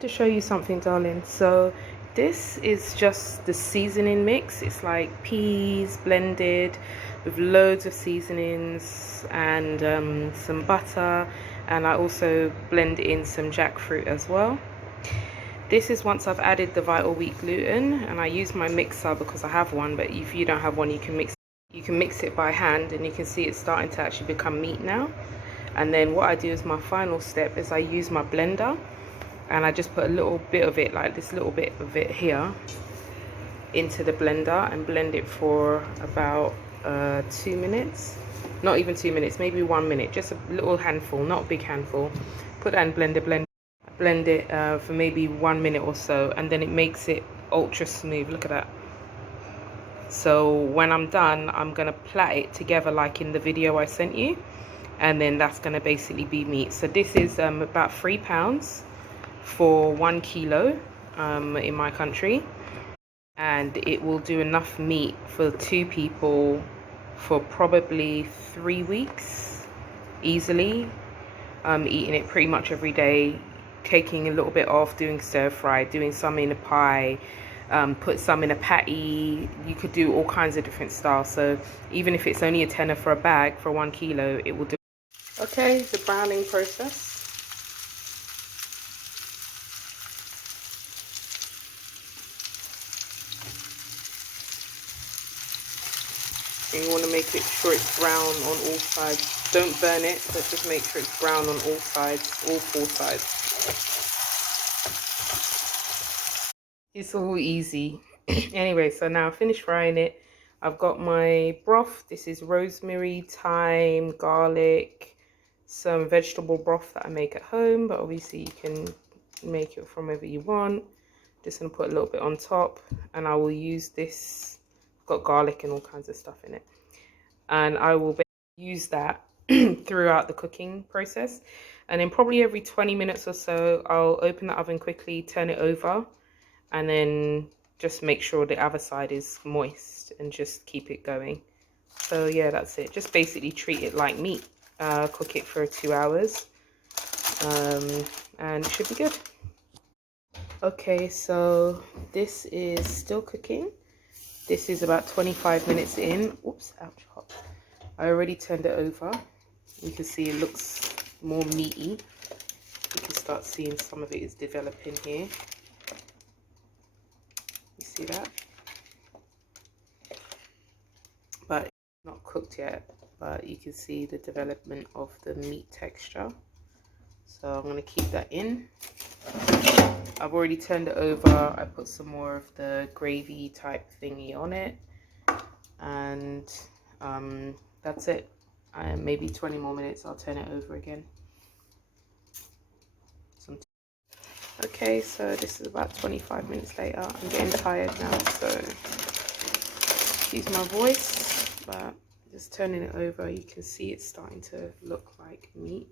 To show you something, darling. So this is just the seasoning mix. It's like peas blended with loads of seasonings and some butter, and I also blend in some jackfruit as well. This is once I've added the vital wheat gluten, and I use my mixer because I have one, but if you don't have one, you can mix it by hand, and you can see it's starting to actually become meat now. And then what I do is my final step is I use my blender, and I just put a little bit of it, like this little bit of it here, into the blender and blend it for about 2 minutes. Not even 2 minutes, maybe 1 minute, just a little handful, not a big handful. Put that in blend it for maybe 1 minute or so, and then it makes it ultra smooth. Look at that. So when I'm done, I'm gonna plait it together like in the video I sent you, and then that's gonna basically be meat. So this is about 3 pounds for 1 kilo in my country, and it will do enough meat for 2 people for probably 3 weeks easily. Eating it pretty much every day, taking a little bit off, doing stir fry, doing some in a pie, put some in a patty. You could do all kinds of different styles. So even if it's only a tenner for a bag for 1 kilo, it will do. Okay, the browning process. And you want to make sure it's brown on all sides. Don't burn it, but just make sure it's brown on all sides, all 4 sides. It's all easy. Anyway, so now I finished frying it. I've got my broth. This is rosemary, thyme, garlic, some vegetable broth that I make at home, but obviously you can make it from wherever you want. Just gonna put a little bit on top, and I will use this. Got garlic and all kinds of stuff in it, and I will use that throughout the cooking process. And then probably every 20 minutes or so, I'll open the oven quickly, turn it over, and then just make sure the other side is moist and just keep it going. So yeah, that's it. Just basically treat it like meat. Cook it for 2 hours, and it should be good. Okay, so this is still cooking. This is about 25 minutes in. Oops, ouch, hot. I already turned it over. You can see it looks more meaty. You can start seeing some of it is developing here. You see that? But it's not cooked yet, but you can see the development of the meat texture. So I'm gonna keep that in. I've already turned it over. I put some more of the gravy type thingy on it, and that's it. Maybe 20 more minutes, I'll turn it over again. Okay, so this is about 25 minutes later. I'm getting tired now, so excuse my voice, but just turning it over, you can see it's starting to look like meat.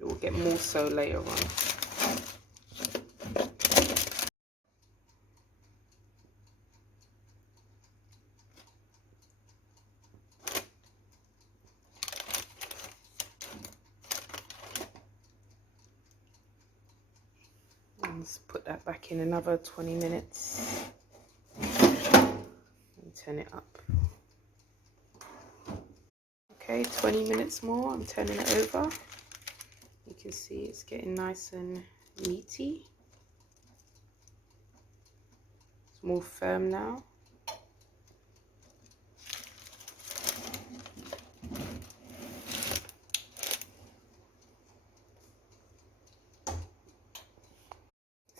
It will get more so later on. Let's put that back in another 20 minutes and turn it up. Okay, 20 minutes more. I'm turning it over. You can see it's getting nice and meaty. It's more firm now.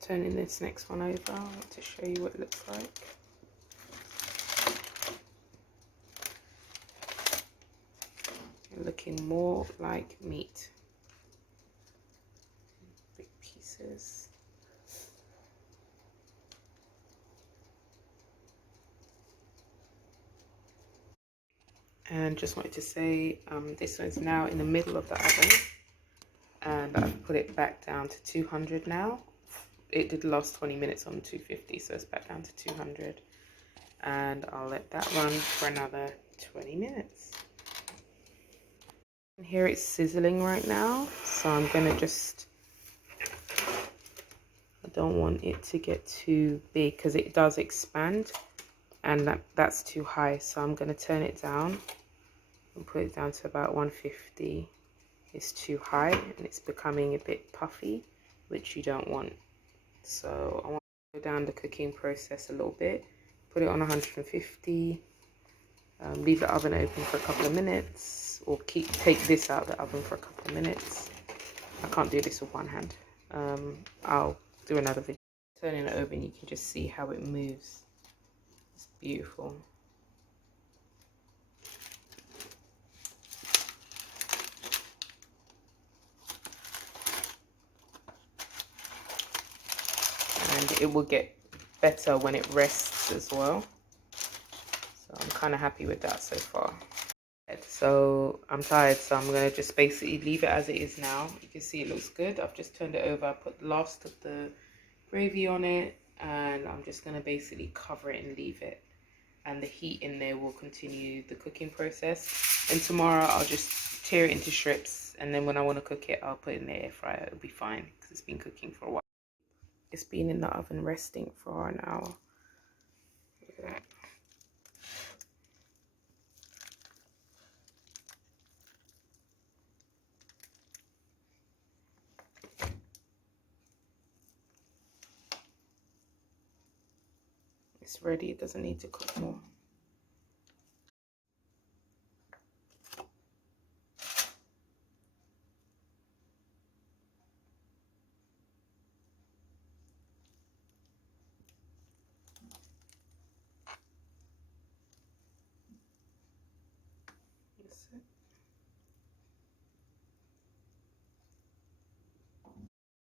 Turning this next one over, I want to show you what it looks like. Looking more like meat. Big pieces. And just wanted to say, this one's now in the middle of the oven, and I've put it back down to 200 now. It did last 20 minutes on 250, so it's back down to 200, and I'll let that run for another 20 minutes. Here it's sizzling right now, so I'm gonna just, I don't want it to get too big because it does expand, and that's too high, so I'm gonna turn it down and put it down to about 150. It's too high and it's becoming a bit puffy, which you don't want. So I want to go down the cooking process a little bit, put it on 150, leave the oven open for a couple of minutes, or take this out of the oven for a couple of minutes. I can't do this with one hand. I'll do another video. Turning it over and you can just see how it moves. It's beautiful. And it will get better when it rests as well. So I'm kind of happy with that so far. So I'm tired, so I'm going to just basically leave it as it is now. You can see it looks good. I've just turned it over. I put the last of the gravy on it, and I'm just going to basically cover it and leave it. And the heat in there will continue the cooking process. And tomorrow I'll just tear it into strips, and then when I want to cook it, I'll put it in the air fryer. It'll be fine because it's been cooking for a while. It's been in the oven resting for an hour. Look at that. It's ready. It doesn't need to cook more. That's it.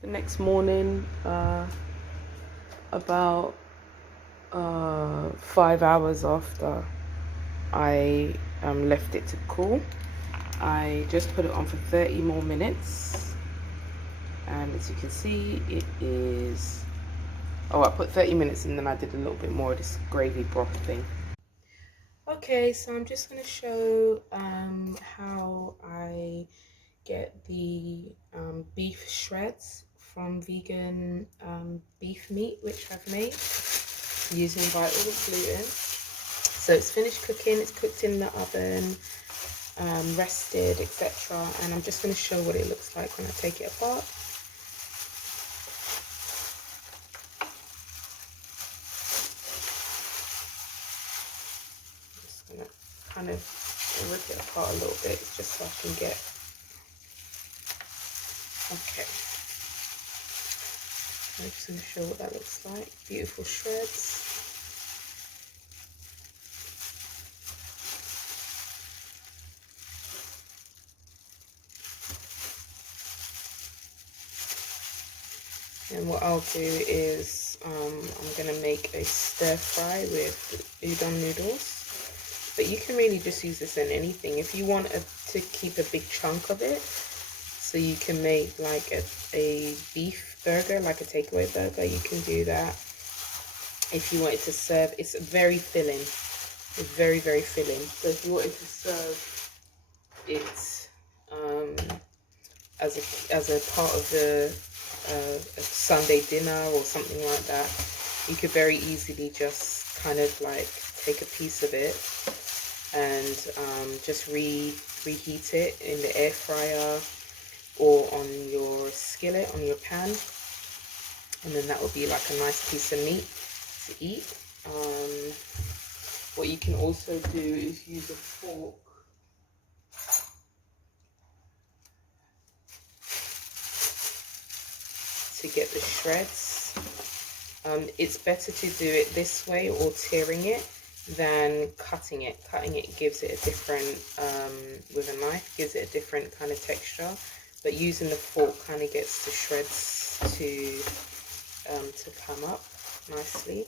The next morning, about 5 hours after I left it to cool, I just put it on for 30 more minutes, and as you can see, it is, oh, I put 30 minutes and then I did a little bit more of this gravy broth thing. Okay, so I'm just going to show how I get the beef shreds from vegan beef meat, which I've made using Vital gluten. So it's finished cooking, it's cooked in the oven, rested, etc. And I'm just going to show what it looks like when I take it apart. I'm just going to kind of rip it apart a little bit just so I can get, okay. I'm just going to show what that looks like. Beautiful shreds. And what I'll do is I'm going to make a stir fry with udon noodles. But you can really just use this in anything. If you want to keep a big chunk of it, so you can make like a beef burger, like a takeaway burger, you can do that. If you wanted to serve, it's very filling. It's very, very filling. So if you wanted to serve it as a part of the a Sunday dinner or something like that, you could very easily just kind of like take a piece of it and just reheat it in the air fryer or on your skillet, on your pan, and then that will be like a nice piece of meat to eat. What you can also do is use a fork to get the shreds. It's better to do it this way, or tearing it, than cutting it. Cutting it gives it a different, with a knife, gives it a different kind of texture. But using the fork kind of gets the shreds to come up nicely.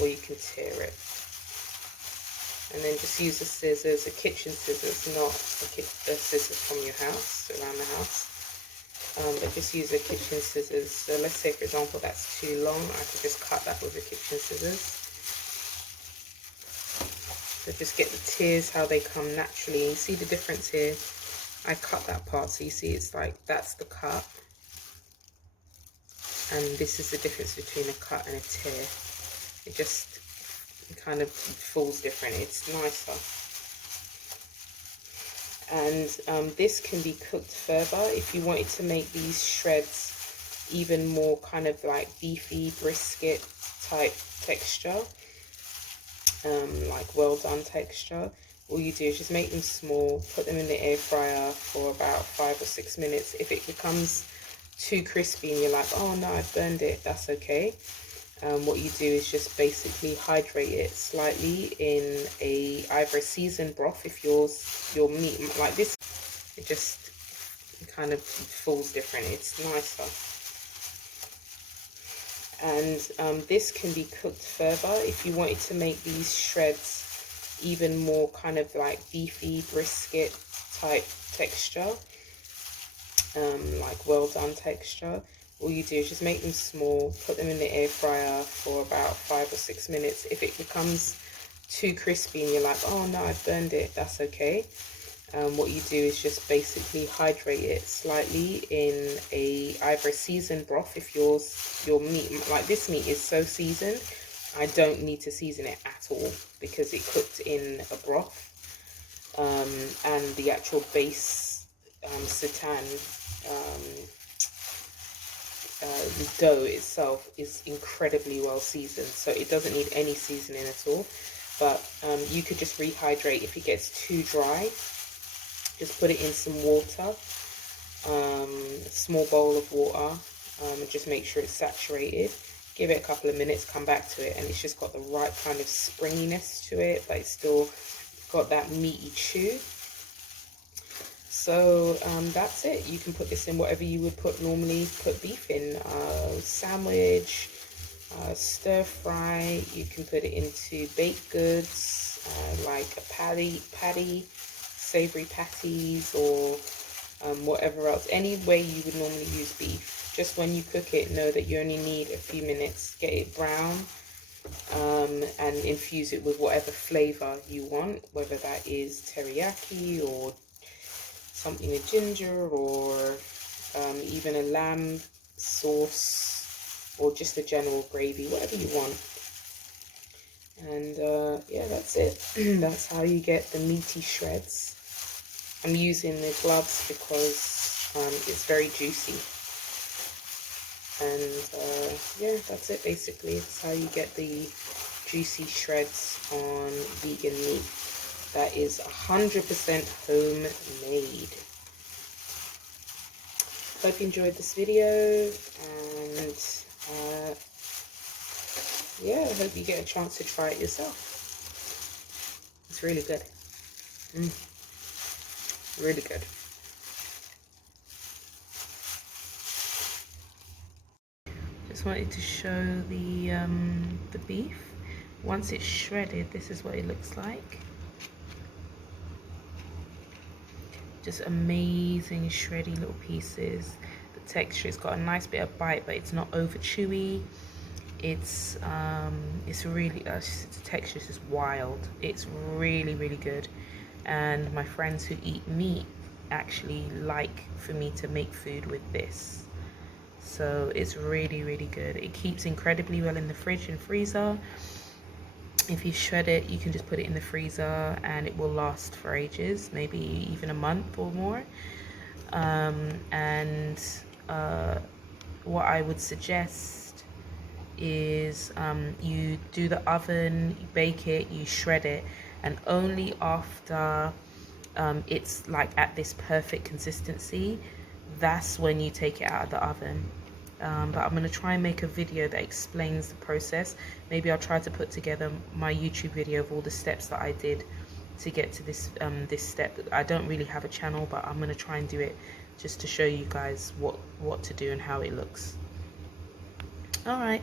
Or you can tear it. And then just use the scissors, a kitchen scissors, not a scissors from your house, around the house. but just use a kitchen scissors. So let's say, for example, that's too long, I could just cut that with a kitchen scissors. So just get the tears how they come naturally. You see the difference here? I cut that part, so you see it's like that's the cut, and this is the difference between a cut and a tear. It just kind of falls different. It's nicer. And this can be cooked further if you wanted to make these shreds even more kind of like beefy brisket type texture, like well done texture. All you do is just make them small, put them in the air fryer for about 5 or 6 minutes. If it becomes too crispy and you're like, oh no, I've burned it, that's okay. What you do is just basically hydrate it slightly in either a seasoned broth. If your meat like this, it just kind of falls different. It's nicer. And this can be cooked further if you wanted to make these shreds even more kind of like beefy brisket type texture, like well done texture. All you do is just make them small, put them in the air fryer for about 5 or 6 minutes. If it becomes too crispy and you're like, oh no, I've burned it, that's okay. What you do is just basically hydrate it slightly in either a seasoned broth. If your meat, like this meat is so seasoned, I don't need to season it at all because it cooked in a broth, and the actual base seitan, the dough itself is incredibly well seasoned, so it doesn't need any seasoning at all. But you could just rehydrate. If it gets too dry, just put it in some water, a small bowl of water, and just make sure it's saturated. Give it a couple of minutes, come back to it, and it's just got the right kind of springiness to it, but it's still got that meaty chew. So that's it. You can put this in whatever you would normally put beef in, sandwich, stir fry. You can put it into baked goods, like a patty, savory patties, or whatever else. Any way you would normally use beef. Just when you cook it, know that you only need a few minutes. Get it brown, and infuse it with whatever flavor you want, whether that is teriyaki or something with ginger, or even a lamb sauce, or just a general gravy, whatever you want. And yeah, that's it. That's how you get the meaty shreds. I'm using the gloves because it's very juicy. And yeah, that's it basically. It's how you get the juicy shreds on vegan meat that is 100% homemade. Hope you enjoyed this video, and yeah, I hope you get a chance to try it yourself. It's really good. Really good. Just wanted to show the beef. Once it's shredded, this is what it looks like. Just amazing shreddy little pieces. The texture, it's got a nice bit of bite, but it's not over chewy. It's really, the texture is just wild. It's really, really good. And my friends who eat meat actually like for me to make food with this. So it's really, really good. It keeps incredibly well in the fridge and freezer. If you shred it, you can just put it in the freezer and it will last for ages, maybe even a month or more. What I would suggest is you do the oven, you bake it, you shred it, and only after it's like at this perfect consistency, that's when you take it out of the oven. But I'm going to try and make a video that explains the process. Maybe I'll try to put together my YouTube video of all the steps that I did to get to this this step. I don't really have a channel, but I'm going to try and do it just to show you guys what to do and how it looks. All right.